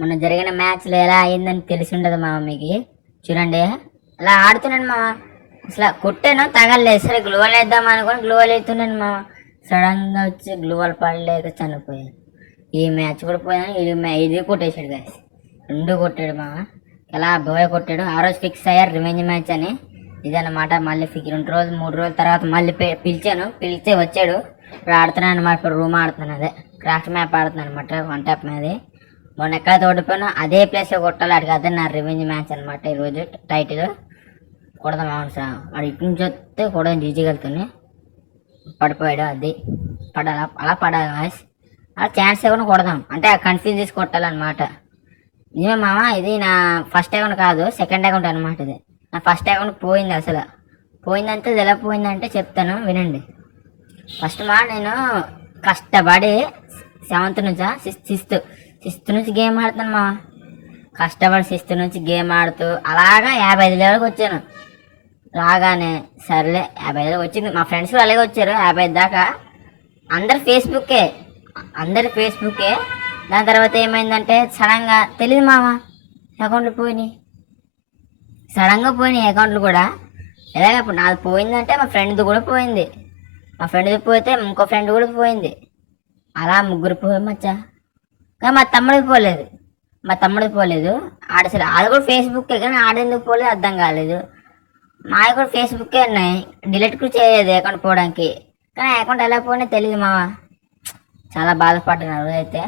మొన్న జరిగిన మ్యాచ్లో ఎలా అయిందని తెలిసి ఉండదు మామ మీకు. చూడండి అలా ఆడుతున్నాను మామ. అసలు కొట్టాను తగలలేదు, సరే గ్లూవల్ వేద్దాం అనుకుని గ్లూవల్ వేస్తున్నాను మామ. సడన్గా వచ్చి గ్లూవల్ పడలేక చనిపోయాను. ఈ మ్యాచ్ కూడా పోయాను, ఇది కొట్టేశాడు గాయస్. రెండు కొట్టాడు మామ. ఎలా బోయ్ కొట్టాడు. ఆ రోజు ఫిక్స్ అయ్యారు రివెంజ్ మ్యాచ్ అని. ఇదన్నమాట. మళ్ళీ 2 రోజులు 3 రోజుల తర్వాత మళ్ళీ పిలిస్తే వచ్చాడు. ఇప్పుడు ఆడుతున్నాను అనమాట. ఇప్పుడు రూమ్ ఆడుతున్నాను, అదే క్రాఫ్ట్ మ్యాప్ ఆడుతున్నాను అనమాట. 1 ట్యాప్ మీద మొన్న ఎక్కడ తోడిపోయినా అదే ప్లేస్లో కొట్టాలి. అడిగి అదే నా రివెంజ్ మ్యాచ్ అనమాట. ఈరోజు టైటిల్ కొడదాం సార్. వాడు ఇటు నుంచి వస్తే కూడా ఈజీగా వెళ్తుంది. పడిపోయాడు, అది పడాలి, అలా పడాలి గాయస్. అలా ఛాన్స్ ఇవ్వకుండా కొడదాం, అంటే కన్ఫ్యూజ్ చేసి కొట్టాలన్నమాట. నిజమే మామ, ఇది నా ఫస్ట్ అకౌంట్ కాదు, సెకండ్ అకౌంట్ అనమాట. ఇది నా ఫస్ట్ అకౌంట్ పోయింది. అసలు పోయిందంటే ఇది ఎలా పోయిందంటే చెప్తాను వినండి. ఫస్ట్ నేను కష్టపడి 7th నుంచా సిక్స్త్ నుంచి గేమ్ ఆడుతాను మా. కష్టపడి 6th నుంచి గేమ్ ఆడుతూ అలాగా 55 లెవెల్కి వచ్చాను. రాగానే సర్లే 55 వచ్చింది. మా ఫ్రెండ్స్ కూడా అలాగే వచ్చారు 55 దాకా. అందరు ఫేస్బుక్కే. దాని తర్వాత ఏమైందంటే సడన్గా తెలియదు మామ, అకౌంట్లు పోయినాయి. సడన్గా పోయినాయి అకౌంట్లు కూడా. ఎలాగ ఇప్పుడు నాది పోయిందంటే మా ఫ్రెండ్ది కూడా పోయింది. మా ఫ్రెండ్ది పోతే ఇంకో ఫ్రెండ్ కూడా పోయింది. అలా ముగ్గురు పోయి మచ్చా. కానీ మా తమ్ముడికి పోలేదు. ఆడసలు అది కూడా ఫేస్బుక్కే, కానీ ఆడేందుకు పోలేదు అర్థం కాలేదు. మావి కూడా ఫేస్బుక్కే ఉన్నాయి. డిలీట్ కూడా చేయలేదు అకౌంట్ పోవడానికి. కానీ అకౌంట్ ఎలా పోయినా తెలియదు మామ. చాలా బాధపడ్డాను రోజైతే.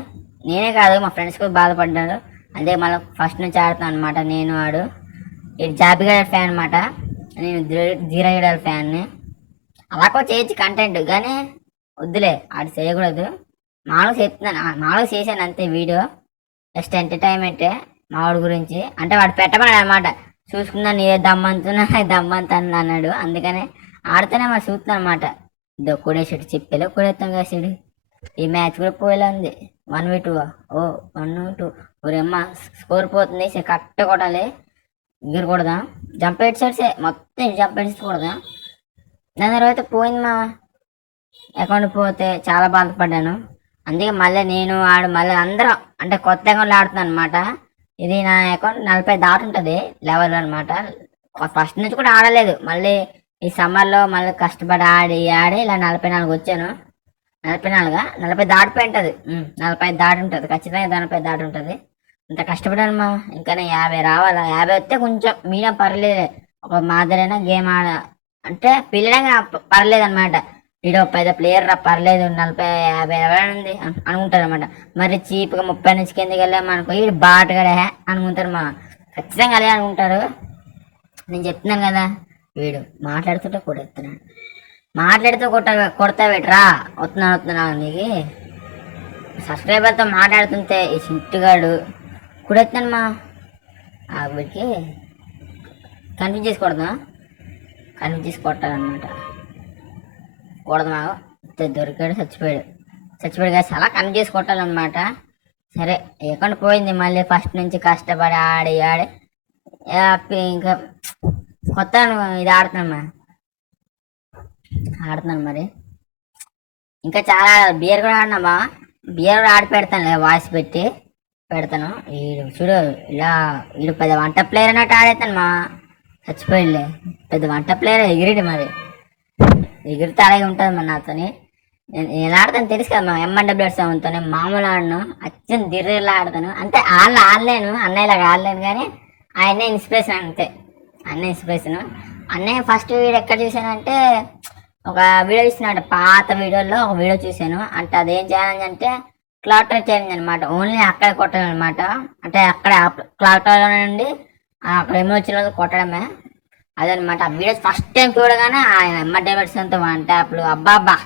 నేనే కాదు, మా ఫ్రెండ్స్ కూడా బాధపడ్డారు. అదే మళ్ళీ ఫస్ట్ నుంచి ఆడుతాను అనమాట. నేను ఆడు ఇటు జాబిగడ ఫ్యాన్ అనమాట. నేను జీరగడ ఫ్యాన్ని. అలా కూడా చేయొచ్చు కంటెంట్, కానీ వద్దులే ఆడు చేయకూడదు. మామూలుగా చేశాను అంతే వీడియో. జస్ట్ ఎంటర్టైన్మెంటే మావాడి గురించి. అంటే వాడు పెట్టమన్నాడు అనమాట. చూసుకుందా నీ దమ్మంతున్నా అన్నాడు. అందుకనే ఆడితేనే మరి చూస్తున్నాను అనమాట. ఇదో కొడేసాడు, చెప్పేలో కొడేస్తాం కాసాడు. ఈ మ్యాచ్ కూడా పోయేలా ఉంది. 1v2. 1v2. ఒరేమ్మ స్కోర్ పోతుంది. కరెక్ట్ కొట్టాలి. ఎగురు కొడదాం. జంప్ సైడ్సే మొత్తం జంప్ కొడదాం. దాని తర్వాత పోయింది మా అకౌంట్ పోతే చాలా బాధపడ్డాను. అందుకే మళ్ళీ నేను మళ్ళీ అందరం అంటే కొత్త అకౌంట్లో ఆడుతున్నాను అనమాట. ఇది నా అకౌంట్ 40 దాటి ఉంటుంది లెవెల్ అనమాట. ఫస్ట్ నుంచి కూడా ఆడలేదు. మళ్ళీ ఈ సమ్మర్లో మళ్ళీ కష్టపడి ఆడి ఇలా 44 వచ్చాను. 40 దాటిపోయి ఉంటుంది. 40 దాటి ఉంటుంది ఖచ్చితంగా. 40 దాటి ఉంటుంది. ఇంత కష్టపడాను మా. ఇంకా 50 రావాలా. 50 వస్తే కొంచెం మీడియం పర్లేదు. ఒక మాదిరైనా గేమ్ అంటే పిల్లడంగా పర్లేదు అనమాట. వీడు పెద్ద ప్లేయర్ రా పర్లేదు 40-50 ఉంది అనుకుంటారు అనమాట. మరి చీప్గా 30 నుంచి కిందకి వెళ్ళామనుకో వీడు బాటగాడే అనుకుంటారు మా. ఖచ్చితంగా అదే అనుకుంటారు. నేను చెప్తున్నాను కదా, వీడు మాట్లాడుతుంటే కొడేస్తున్నాడు. మాట్లాడితే కొడతా పెట్టరా. వస్తున్నా నీకు సబ్స్క్రైబర్తో మాట్లాడుతుంటే ఈ చింటుగాడు కొడేస్తున్నాను మా. వీడికి కన్ఫ్యూజ్ చేసి కొట్టాలన్నమాట. కొడదామా దొరికాడు, చచ్చిపోయాడు కదా. అలా కన్ఫ్యూజ్ చేసి కొట్టాలన్నమాట. సరే ఎక్కడ పోయింది. మళ్ళీ ఫస్ట్ నుంచి కష్టపడి ఆడి ఇంకా కొత్త ఇది ఆడుతున్నాను మరి. ఇంకా చాలా బియర్ కూడా ఆడినామా. బియర్ కూడా ఆడి పెడతాను, వాయిస్ పెడతాను. చూడు ఇలా వీడు పెద్ద వంట ప్లేయర్ అన్నట్టు ఆడేస్తాను మా. చచ్చిపోయిలే పెద్ద వంట ప్లేయర్. ఎగిరిడు మరి, ఎగిరితే అలాగే ఉంటుంది మరి నాతోని. నేను ఆడతాను తెలుసు కదా మా. MNW7తో మామూలు ఆడను, అచ్చం దిర్రెలా ఆడతాను. అంటే ఆడలేను అన్నయ్యలాగా ఆడలేను, కానీ ఆయనే ఇన్స్పిరేషన్ అంతే. అన్నయ్య ఫస్ట్ వీడియో ఎక్కడ చూసానంటే ఒక వీడియో చూసినాడు. పాత వీడియోలో ఒక వీడియో చూశాను. అంటే అదేం ఛాలెంజ్ అంటే క్లాటర్ ఛాలెంజ్ అనమాట. ఓన్లీ అక్కడ కొట్టడం అనమాట. అంటే అక్కడ క్లాటర్లో నుండి అక్కడ వచ్చిన కొట్టడమే అదనమాట. ఆ వీడియోస్ ఫస్ట్ టైం చూడగానే ఆ MNW7తో 1 ట్యాప్లు అబ్బాబ్బా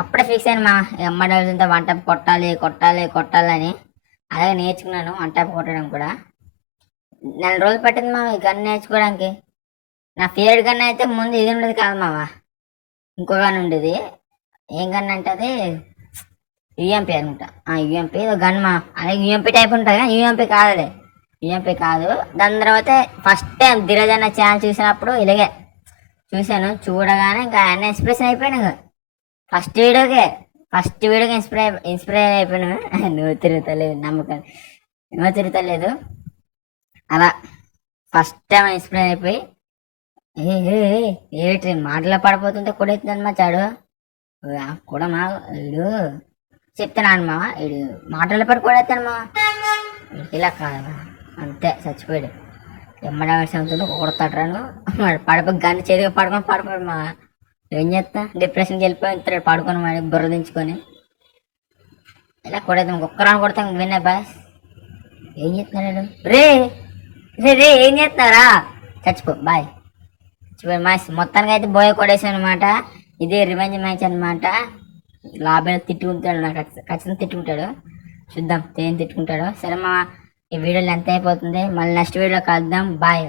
అప్పుడే ఫిక్స్ అయ్యాను మా. MNW7తో 1 ట్యాప్ కొట్టాలని అలాగే నేర్చుకున్నాను 1 ట్యాప్ కొట్టడం కూడా. 4 రోజులు పట్టింది మా ఈ గన్ నేర్చుకోవడానికి. నా ఫేవరెట్ గన్ అయితే ముందు ఇది ఉండేది కాదు మామ, ఇంకో గన్ ఉండేది. ఏం గన్ అంటే అది UMP అనుకుంటా. UMP ఏదో గన్ మా. అదే UMP టైప్ ఉంటుంది కానీ UMP కాదు. దాని తర్వాత ఫస్ట్ టైం ధీరజ్ అన్న ఛానల్ చూసినప్పుడు ఇలాగే చూశాను. చూడగానే ఇంకా అన్న ఇన్స్పిరేషన్ అయిపోయాను. ఫస్ట్ వీడియోకి ఇన్స్పైర్ అయిపోయాను. నువ్వు తిరుగుతలేదు నమ్మకం. ఏమో తిరుగుతలేదు. అలా ఫస్ట్ టైం ఇన్స్పైర్ అయిపోయి ఏటి మాటలో పడిపోతుంటే కొడేస్తుందని మా చాడు కూడా మా వీడు చెప్తున్నాను మా వీడు మాటల్లో పడి కొడేస్తాను మా ఇలా కాదు అంతే చచ్చిపోయాడు. ఎమ్మడ అవుతుందో కొడతాడు పడప గంట చేతిగా పడుకొని పడుకోడు మా ఏం చేస్తా డిప్రెషన్కి వెళ్ళిపోయి ఇస్తాడు పడుకొని వాడి బుర్ర దించుకొని ఇలా కొడేద్దాం ఒక్కరాని కొడతాం విన్నా బాస్. ఏం చేస్తున్నాడు రే రే రే ఏం చేస్తున్నారా చచ్చిపో బాయ్ చచ్చిపోయి మ్యాచ్ మొత్తానికి అయితే బోయ కొడేసాను అనమాట. ఇదే రివెంజ్ మ్యాచ్ అనమాట. లాభాలు తిట్టుకుంటాడు నాకు ఖచ్చితంగా తిట్టుకుంటాడు. చూద్దాం ఏం తిట్టుకుంటాడో. సరే మా ఈ వీడియోలో ఎంత అయిపోతుంది మళ్ళీ నెక్స్ట్ వీడియో కలుద్దాం బాయ్.